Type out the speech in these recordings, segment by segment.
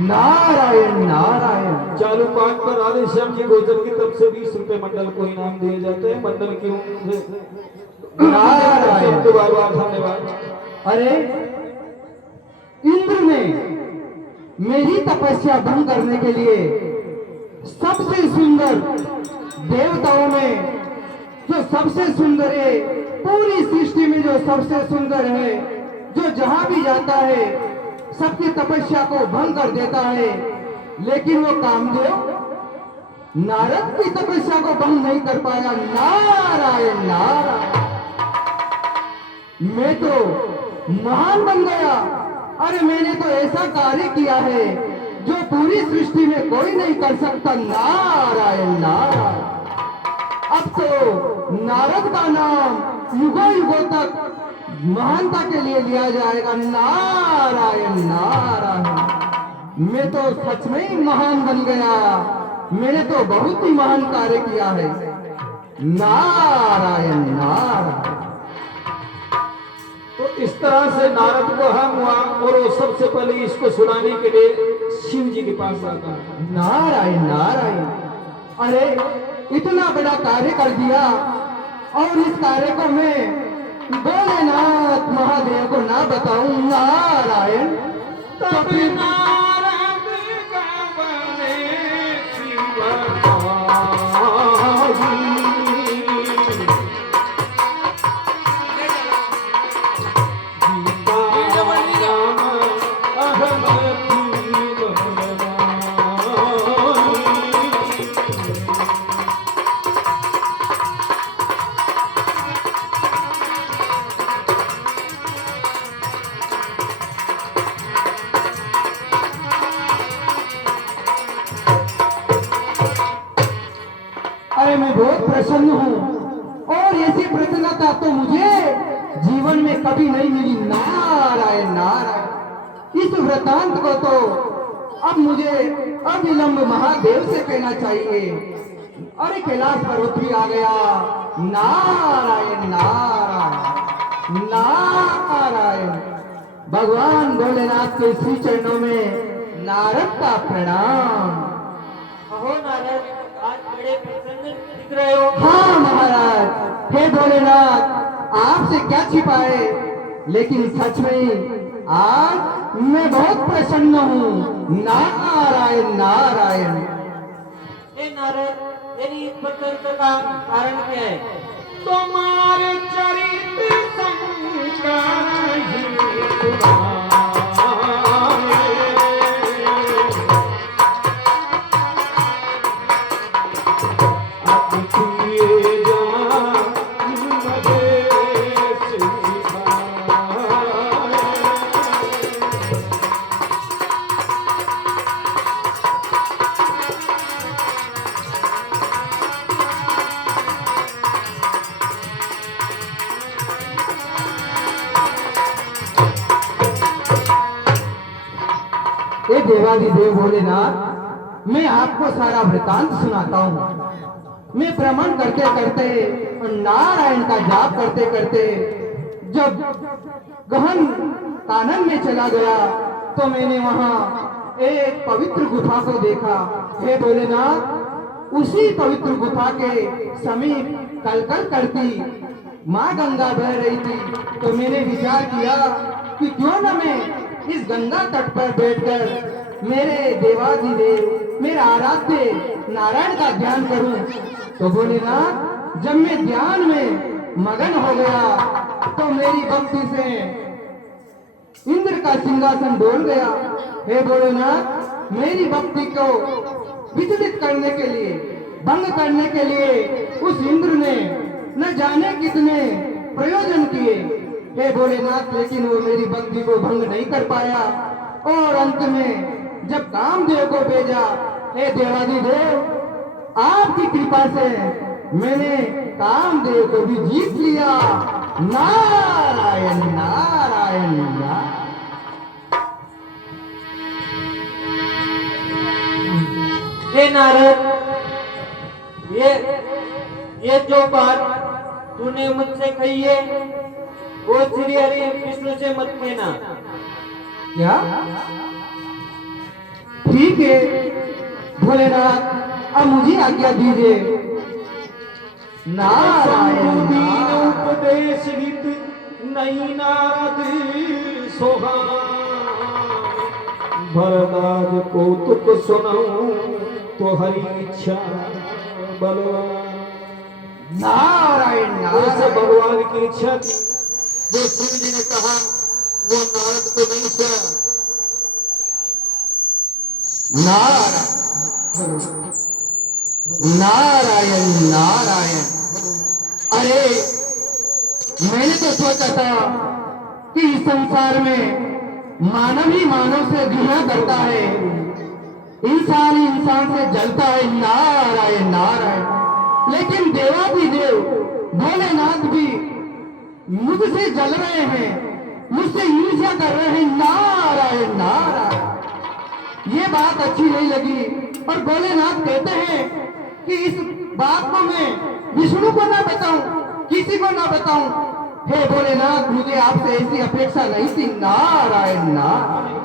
नारायण नारायण। चालू पाठ पर राधे श्याम जी गोचर की तरफ से 20 रुपए मंडल को इनाम दिए जाते हैं। मंडल की ओर से नारायण। बाबा धन्यवाद। अरे इंद्र ने मेरी तपस्या भंग करने के लिए सबसे सुंदर देवताओं में जो सबसे सुंदर है, पूरी सृष्टि में जो सबसे सुंदर है, जो जहां भी जाता है सबकी तपस्या को भंग कर देता है, लेकिन वो कामदेव नारद की तपस्या को भंग नहीं कर पाया। नारायण नारायण। मैं तो महान बन गया। अरे मैंने तो ऐसा कार्य किया है जो पूरी सृष्टि में कोई नहीं कर सकता। नारायण नारायण। अब तो नारद का नाम युगों युगों तक महानता के लिए लिया जाएगा। नारायण नारायण। मैं तो सच में ही महान बन गया। मैंने तो बहुत ही महान कार्य किया है। नारायण नारायण। तो इस तरह से नारद को हम हुआ और वो सबसे पहले इसको सुनाने के लिए शिव जी के पास आता है। नारायण नारायण। अरे इतना बड़ा कार्य कर दिया और इस कार्य को मैं भोलेनाथ महादेव को ना बताऊं। नारायण। तब नारद का बने अरे मैं बहुत प्रसन्न हूँ और ऐसी प्रसन्नता तो मुझे जीवन में कभी नहीं मिली। नारायण नारायण। इस वृतांत को तो अब मुझे अविलंब महादेव से कहना चाहिए। अरे कैलाश पर्वत भी आ गया। नारायण नारायण नारायण। भगवान भोलेनाथ के श्री चरणों में नारद का प्रणाम। कहो नारद, आज बड़े प्रसन्न दिख रहे हो। हाँ महाराज, हे भोलेनाथ, आपसे क्या छिपाए, लेकिन सच में आज मैं बहुत प्रसन्न हूँ। नारायण नारायण। हे नारद, तेरी इस प्रसन्नता का कारण क्या है? तुम्हारे चरित्र संकार ही सुनाए। हे देवादिदेव भोलेनाथ, मैं आपको सारा वृतांत सुनाता हूँ। मैं भ्रमण करते करते और नारायण का जाप करते करते जब गहन कानन में चला गया तो मैंने वहाँ एक पवित्र गुफा को देखा। हे भोलेनाथ, उसी पवित्र गुफा के समीप कलकल करती माँ गंगा बह रही थी। तो मैंने विचार किया कि क्यों न मैं इस गंगा तट पर बैठकर मेरे देवादिदेव, मेरे आराध्य नारायण का ध्यान करूं। तो भोलेनाथ, जब मैं ध्यान में मगन हो गया तो मेरी भक्ति से इंद्र का सिंहासन डोल गया। हे भोलेनाथ, मेरी भक्ति को विचलित करने के लिए, भंग करने के लिए उस इंद्र ने न जाने कितने प्रयोजन किए। हे भोलेनाथ, लेकिन वो मेरी भक्ति को भंग नहीं कर पाया और अंत में जब कामदेव को भेजा, हे देवादिदेव, आपकी कृपा से मैंने कामदेव को भी जीत लिया। नारायण नारायण नारायण। हे नारद, ये जो बात तूने मुझसे कही है वो श्री हरि विष्णु से मत कहना। क्या? ठीक है भोलेनाथ, अब मुझे आज्ञा दीजिए। नारायण दीन नारायण। उपदेश हित नहीं नारद सोहा, भरदाज कौतुक सुनाऊं तो हरि इच्छा बलवान। नारायण जैसे नारायण। भगवान की इच्छा थी, जो शिव जी ने कहा वो नारद को नहीं सुना। नारायण नारायण नारायण। अरे मैंने तो सोचा था कि इस संसार में मानव ही मानव से घृणा करता है, इंसान ही इंसान से जलता है। नारायण नारायण। लेकिन देवाधिदेव भोलेनाथ भी मुझसे जल रहे हैं, मुझसे ईर्ष्या कर रहे हैं। नारायण नारायण। ये बात अच्छी नहीं लगी और भोलेनाथ कहते हैं कि इस बात को मैं विष्णु को ना बताऊं, किसी को ना बताऊं। हे भोलेनाथ, मुझे आपसे ऐसी अपेक्षा नहीं थी। नारायण नारायण।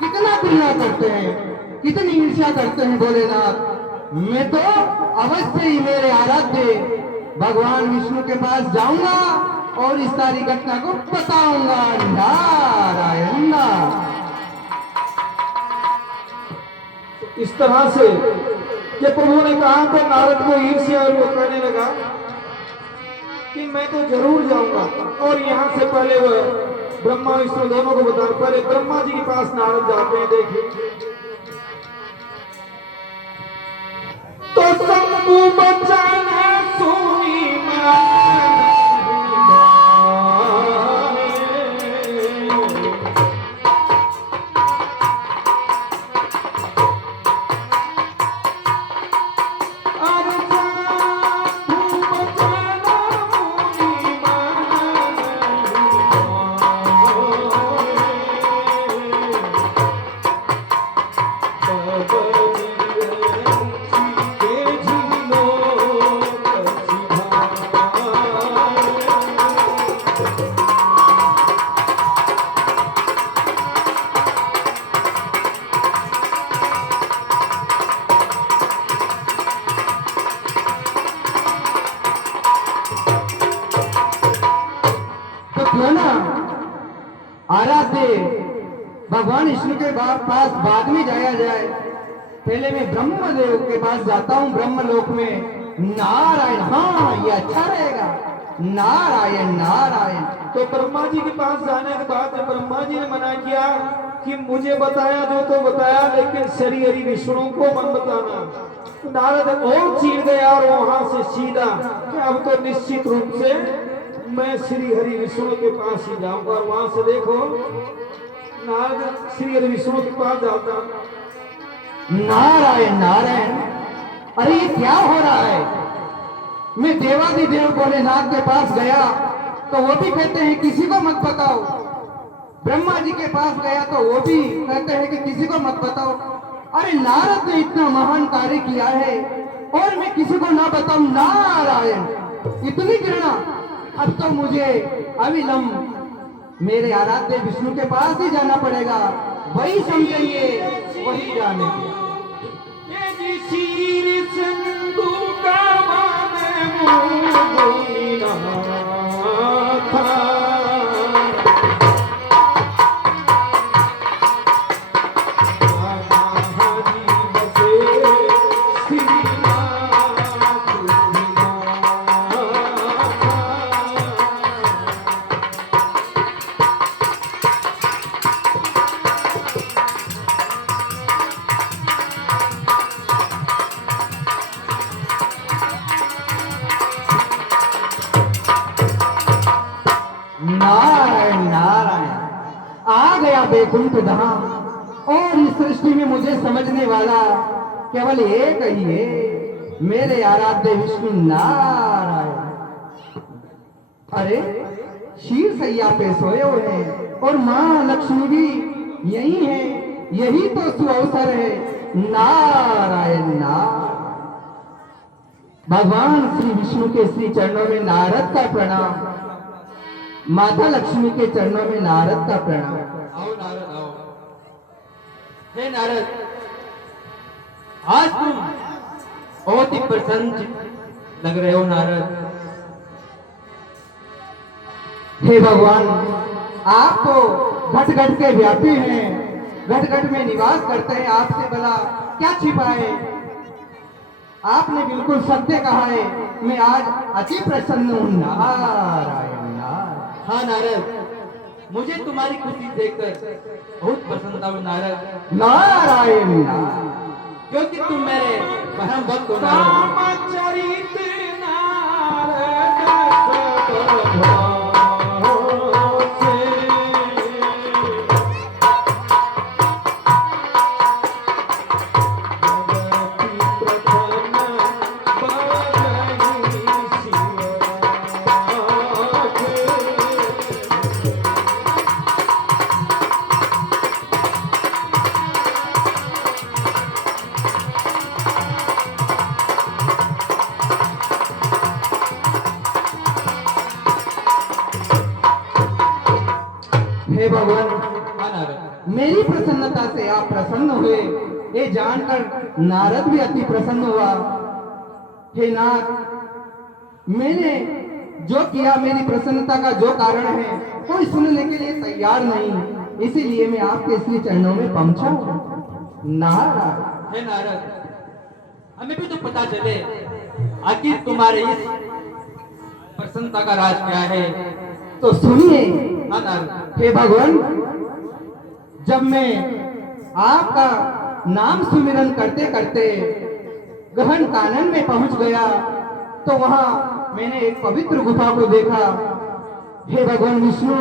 कितना घृणा करते हैं, कितनी ईर्ष्या करते हैं भोलेनाथ। मैं तो अवश्य ही मेरे आराध्य भगवान विष्णु के पास जाऊंगा और इस सारी घटना को बताऊंगा। नारायण नारायण। इस तरह से जब प्रभु ने कहा तो नारद को ईर्ष्या और वो कहने लगा कि मैं तो जरूर जाऊंगा। और यहाँ से पहले वह ब्रह्मा विष्णु दोनों को बता, पहले ब्रह्मा जी के पास नारद जाते हैं। देखिए तो शंभु बचन सुनी क्यों ना आराध्य भगवान विष्णु के पास बाद में जाया जाए। पहले मैं ब्रह्मदेव के पास जाता हूँ ब्रह्मलोक में। नारायण, हाँ ये अच्छा रहेगा। नारायण नारायण। तो ब्रह्मा जी के पास जाने के बाद जब ब्रह्मा जी ने मना किया कि मुझे बताया जो तो बताया, लेकिन श्री हरि विष्णु को मत बताना, तो नारद और चीर गया और वहां से सीधा कि अब तो निश्चित रूप से मैं श्री हरि विष्णु के पास ही जाऊंगा। और वहां से देखो नारद श्री हरि विष्णु के पास जाता। नारायण नारायण। अरे ये क्या हो रहा है? मैं देवाधिदेव भोलेनाथ के पास गया तो वो भी कहते हैं किसी को मत बताओ। ब्रह्मा जी के पास गया तो वो भी कहते हैं कि किसी को मत बताओ। अरे नारद ने इतना महान कार्य किया है और मैं किसी को ना बताऊं। नारायण, इतनी घृणा। अब तो मुझे अविलंब मेरे आराध्य विष्णु के पास ही जाना पड़ेगा। वही समझेंगे, वही जानेंगे। नारायण नारायण। आ गया बैकुंठ धाम और इस सृष्टि में मुझे समझने वाला केवल एक ही है, मेरे आराध्य विष्णु नारायण। अरे शीर सैया पे सोए हुए हैं और मां लक्ष्मी भी यही है। यही तो सुअवसर है। नारायण नारायण। भगवान श्री विष्णु के श्री चरणों में नारद का प्रणाम, माता लक्ष्मी के चरणों में नारद का प्रणाम। आओ नारद आओ। हे नारद, आज तुम बहुत ही प्रसन्न लग रहे हो नारद। हे भगवान, आप तो घट घट के व्यापी हैं, घट घट में निवास करते हैं, आपसे भला क्या छिपाए। आपने बिल्कुल सत्य कहा है, मैं आज अति प्रसन्न हूं। नारायण नारायण। हाँ नारद, मुझे तुम्हारी खुशी देखकर बहुत प्रसन्नता हुई नारद, नारायण नारायण। क्योंकि तुम मेरे परम भक्त हो नारद। रामचरित नारद हे भगवान, हाँ नारद, मेरी प्रसन्नता से आप प्रसन्न हुए, ये जानकर नारद भी अति प्रसन्न हुआ। हे नाथ, मैंने जो किया, मेरी प्रसन्नता का जो कारण है, कोई सुनने के लिए तैयार नहीं, इसीलिए मैं आपके श्री चरणों में पहुंचा हूं। नारायण। हे नारद, हमें भी तो पता चले आखिर तुम्हारे इस प्रसन्नता का राज क्या है। तो सुनिए। हाँ नारद, हे भगवान, जब मैं आपका नाम सुमिरन करते करते गहन कानन में पहुंच गया, तो वहां मैंने एक पवित्र गुफा को देखा। हे भगवान विष्णु,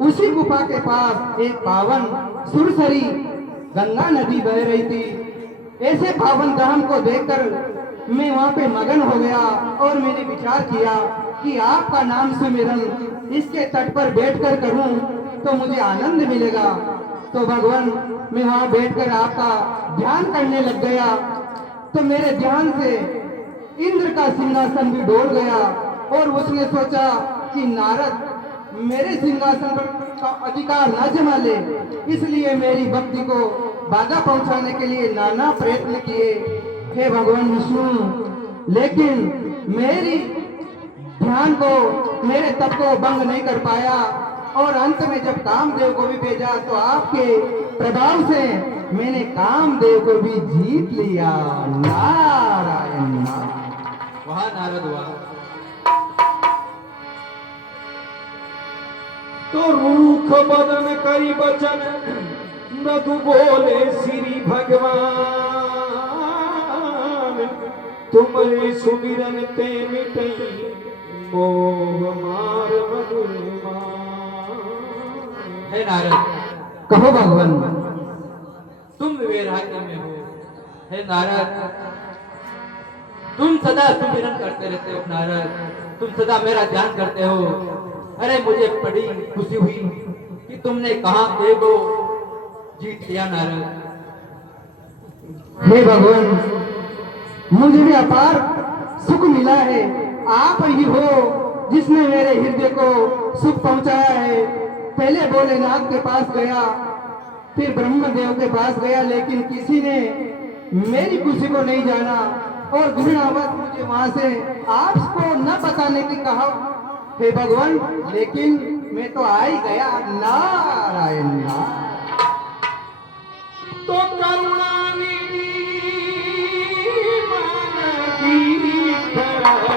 उसी गुफा के पास एक पावन सुरसरी गंगा नदी बह रही थी। ऐसे पावन धाम को देखकर मैं वहां पे मगन हो गया और मैंने विचार किया कि आपका नाम सुमिरन इसके तट पर बैठकर करूं तो मुझे आनंद मिलेगा। तो भगवान, मैं वहां बैठकर आपका ध्यान करने लग गया, तो मेरे ध्यान से इंद्र का सिंहासन भी डोल गया और उसने सोचा कि नारद मेरे सिंहासन पर का अधिकार न जमा ले, इसलिए मेरी भक्ति को बाधा पहुंचाने के लिए नाना प्रयत्न किए। हे भगवान विष्णु, लेकिन मेरी ध्यान को, मेरे तप को भंग नहीं कर पाया और अंत में जब कामदेव को भी भेजा तो आपके प्रभाव से मैंने कामदेव को भी जीत लिया। नारायण नारायण। वहाँ नारद हुआ तो रूख बदन करी बचन मधु बोले श्री भगवान, तुम्हारे सुमिरन ते मिटई मोह मार मधुमान। हे नारद, कहो भगवान। तुम वैराग्य में हो। हे नारद, तुम सदा सुमिरन करते रहते हो नारद, तुम सदा मेरा ध्यान करते हो। अरे मुझे बड़ी खुशी हुई कि तुमने कहा देव को जीत लिया नारद। हे भगवान, मुझे भी अपार सुख मिला है। आप ही हो जिसने मेरे हृदय को सुख पहुंचाया है। पहले भोलेनाथ के पास गया, फिर ब्रह्मदेव के पास गया, लेकिन किसी ने मेरी खुशी को नहीं जाना और घृणावत मुझे वहां से आपको न बताने की कहा। हे भगवान, लेकिन मैं तो आ ही गया। नारायण नारायण। तो करुणा निधि मन की खराबी,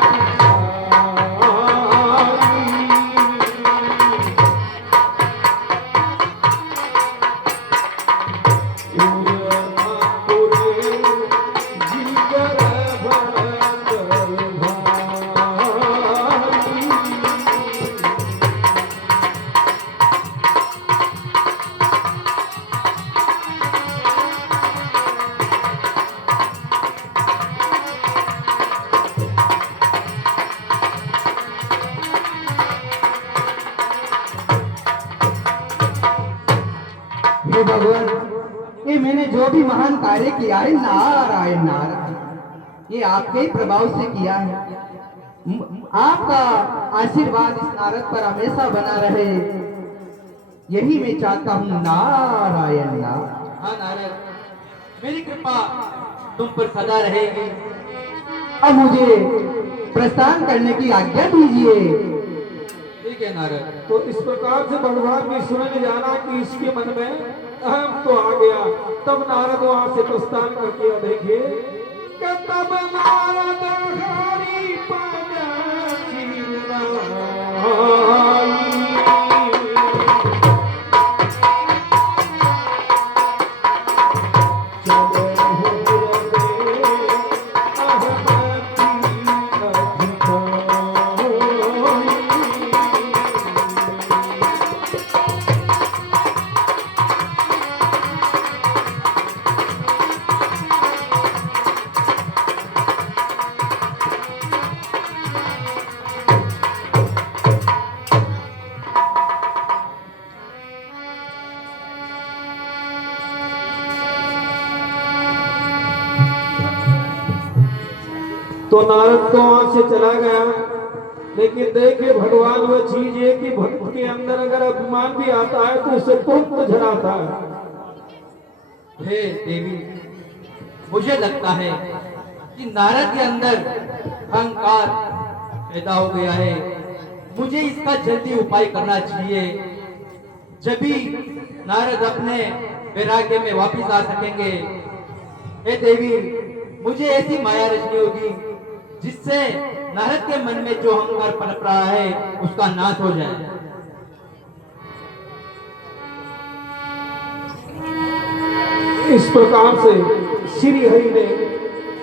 हे भगवान, ये मैंने जो भी महान कार्य किया है, नारायण नारायण, ये आपके ही प्रभाव से किया है। आपका आशीर्वाद इस नारद पर हमेशा बना रहे, यही मैं चाहता हूँ। नारायण नारायण। हाँ नारद, मेरी कृपा तुम पर सदा रहेगी। अब मुझे प्रस्थान करने की आज्ञा दीजिए। ठीक है नारद। तो इस प्रकार से भगवान विष्णु ने जाना कि इसके मन में अहम तो आ गया, तब नारद वहां से प्रस्थान करके देखिए कि तब नारद हरि पद तो नारद तो वहां से चला गया, लेकिन देखे भगवान वह चीज है कि भक्त के अंदर अगर अभिमान भी आता है तो उसे तुरंत झराता है। हे देवी, मुझे लगता है कि नारद के अंदर अहंकार पैदा हो गया है। मुझे इसका जल्दी उपाय करना चाहिए, जब भी नारद अपने वैराग्य में वापिस आ सकेंगे। हे देवी, मुझे ऐसी माया रचनी होगी जिससे नारद के मन में जो अहंकार पनप रहा है उसका नाश हो जाए। इस प्रकार से श्री हरि ने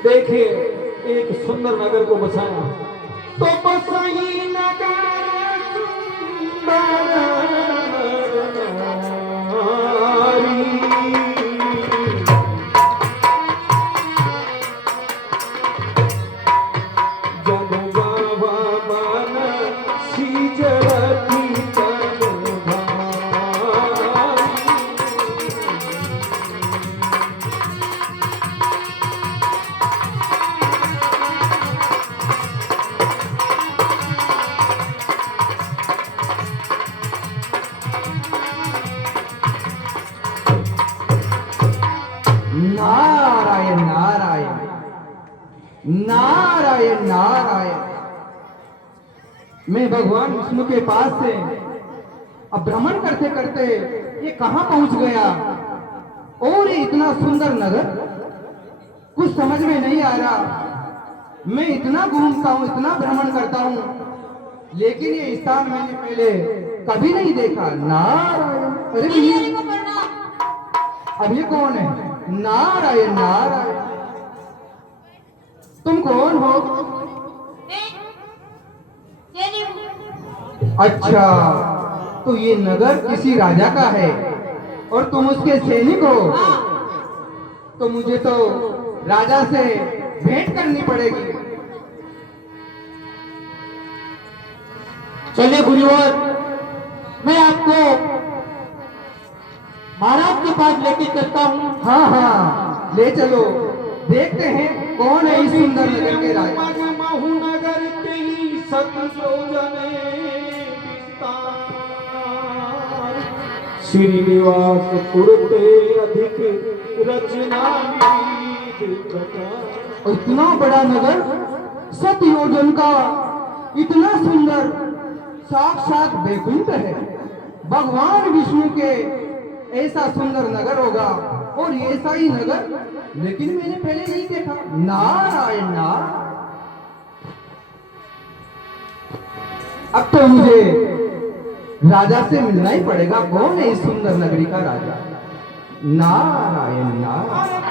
देखे एक सुंदर नगर को बसाया। तो बसाई नगर नारायण नारायण नारायण नारायण। मैं भगवान विष्णु के पास से अब भ्रमण करते करते ये कहां पहुंच गया, और ये इतना सुंदर नगर कुछ समझ में नहीं आ रहा। मैं इतना घूमता हूं, इतना भ्रमण करता हूं, लेकिन ये स्थान मैंने पहले कभी नहीं देखा। नारायण, अरे ये अब ये कौन है? नारायण नारायण, तुम कौन हो? अच्छा, तो ये नगर किसी राजा का है और तुम उसके सैनिक हो? तो मुझे तो राजा से भेंट करनी पड़ेगी। चलिए गुरुवर, मैं आपको महाराज के पास लेके चलता हूँ। हाँ हाँ, ले चलो, देखते हैं कौन है इस सुंदर नगर के राजा। नगर तेई सतयोजने श्रीनिवास पुरते अधिक रचना। इतना बड़ा नगर, 7 योजन का, इतना सुंदर, साक्षात वैकुंठ है। भगवान विष्णु के ऐसा सुंदर नगर होगा, और ऐसा ही नगर लेकिन मैंने पहले नहीं देखा। नारायण नारायण। अब तो मुझे राजा से मिलना ही पड़ेगा। कौन है इस सुंदर नगरी का राजा? नारायण नारायण।